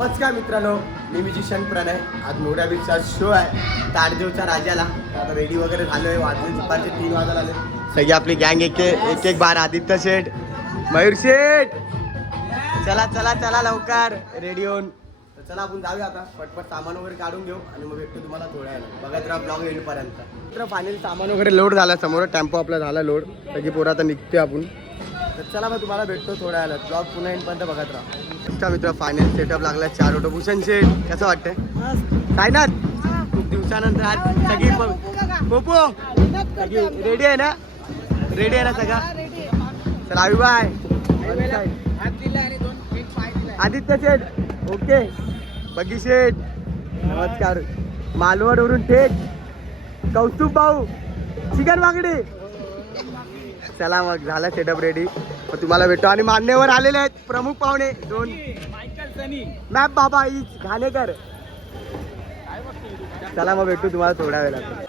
नमस्कार मित्रांनो, मी म्युझिशियन प्रणय. आज मोठ्या बीचचा शो आहे ताडदेवच्या राजाला. आता रेडी वगैरे झालोय. वाजले दुपारचे 3 वाजायला आले. सगळी आपली गँग एक बार. आदित्य शेठ, मयूर शेठ, चला चला चला लवकर रेडी होऊन. तर चला आपण जाऊया आता. पटपट सामान वगैरे काढून घेऊ आणि मग भेटतो तुम्हाला थोड्या वेळाला. बघत राहा ब्लॉग येईपर्यंत. मित्र फायनली सामान वगैरे लोड झाला. समोर टेम्पो आपला झाला लोड. सगळी पोरं आता निघते आपण. तर चला मग तुम्हाला भेटतो थोड्या वेळाला. ब्लॉग पुन्हा येईपर्यंत बघत राहा. मित्र फायनल सेटअप लागला. 4 ऑटो. भूषण शेठ कसं वाटतंय? सायनाथ खूप दिवसानंतर आज सगळी पोपो रेडी आहे ना? रेडी आहे ना सगळा? चला आयु बाय. आदित्य शेठ ओके. बगी शेठ नमस्कार. मालवडवरून थेट कौस्तुभ भाऊ चिकन बांगडे. चला मग झाला सेटअप रेडी. तुम्हाला भेटतो. आणि मान्यवर आलेले आहेत प्रमुख पाहुणे 2 मॅप बाबा इच घाणेकर. चला मग भेटू तुम्हाला थोड्या वेळात.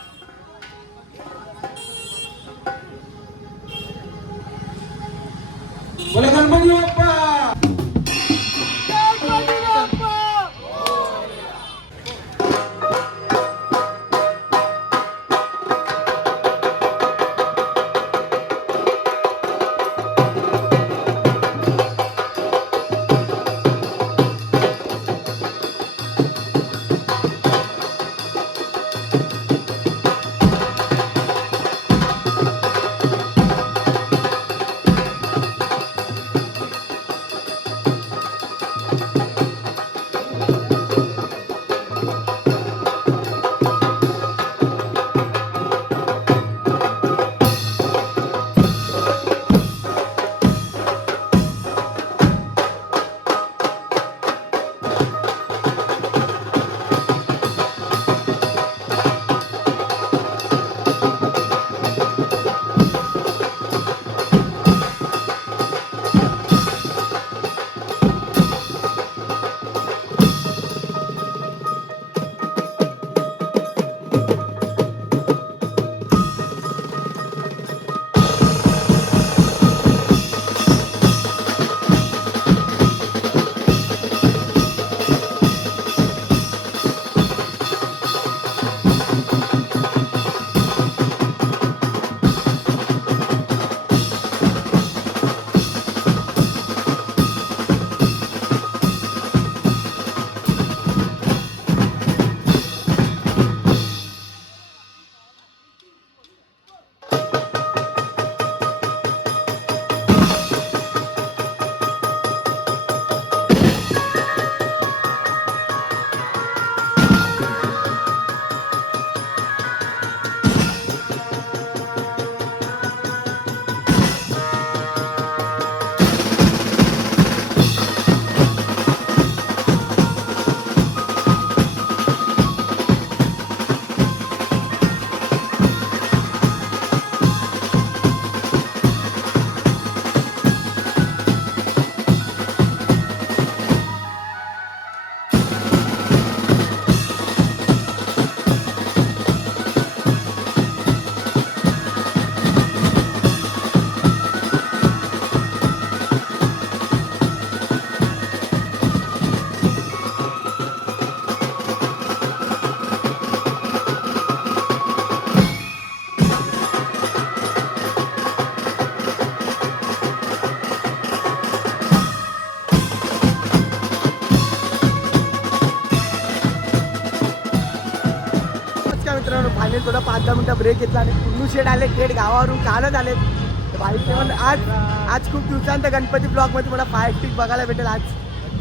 मित्रांनो फायनल थोडा 5-10 मिनिटं ब्रेक घेतला आणि कुल्लू शेड आले थेट गावावरून कालच आले. तर भाईचे पण आज खूप दिवसांत गणपती ब्लॉग मध्ये मला फायर स्टिक बघायला भेटेल आज.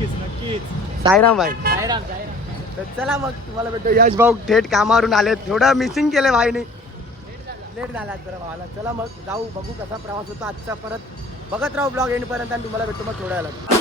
नक्कीच साईराम भाई. तर चला मग तुम्हाला भेटतो. यश भाऊ थेट कामावरून आले. थोडं मिसिंग केलं भाईने. लेट झाला जरा भावाला. चला मग जाऊ बघू कसा प्रवास होता आजचा. परत बघत राहू ब्लॉग एंडपर्यंत आणि तुम्हाला भेटतो मग थोड्या वेळाला.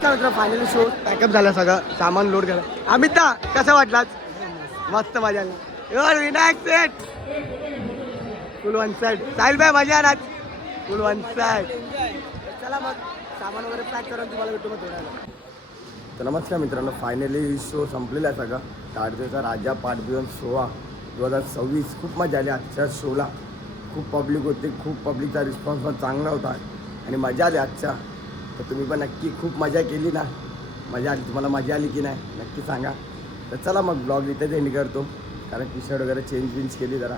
फायनली शो पॅकअप झाला सगळं सामान लोड केलं. अमित दा कसं वाटलाच? मस्त मजा आली. विनायक सेट फुल वन साइड. साहिल भाई मजा आला फुल वन साइड. चला मग सामान वगैरे पॅक करून तुम्हाला भेटू मग थोड्या. तर नमस्कार मित्रांनो, फायनली शो संपलेला आहे सगळं. ताडदेवचा राजा पार्ट 2026. खूप मजा आली आजच्या शोला. खूप पब्लिक होती, खूप पब्लिकचा रिस्पॉन्स पण चांगला होता आणि मजा आली आजच्या. तर तुम्ही पण नक्की खूप मजा केली ना? मजा आली? तुम्हाला मजा आली की नाही नक्की सांगा. तर चला मग ब्लॉग इथेच एंड करतो, कारण टी शर्ट वगैरे चेंज केली जरा.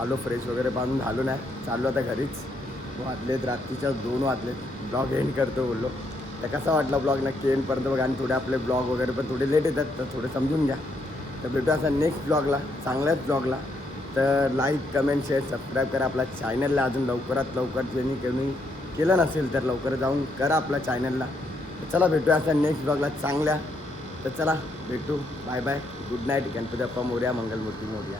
आलो फ्रेश वगैरे बांधून झालो नाही, चाललो आता घरीच. वाजलेत रात्रीच्या 2 वाजलेत. ब्लॉग एंड करतो बोललो. तर कसा वाटला ब्लॉग नक्की एंडपर्यंत बघा. आणि थोडे आपले ब्लॉग वगैरे पण थोडे लेट येतात, तर थोडे समजून घ्या. तर भेटू असा नेक्स्ट ब्लॉगला, चांगल्याच ब्लॉगला. तर लाईक कमेंट शेअर सबस्क्राईब करा आपल्या चॅनलला. अजून लवकरात लवकर ज्यांनी कोणी केलं नसेल तर लवकर जाऊन करा आपल्या चॅनलला. तर चला भेटूया असा नेक्स्ट ब्लॉगला चांगल्या. तर चला भेटू. Bye bye. Good night. Ganpati Bappa Morya. Mangalmurti Morya.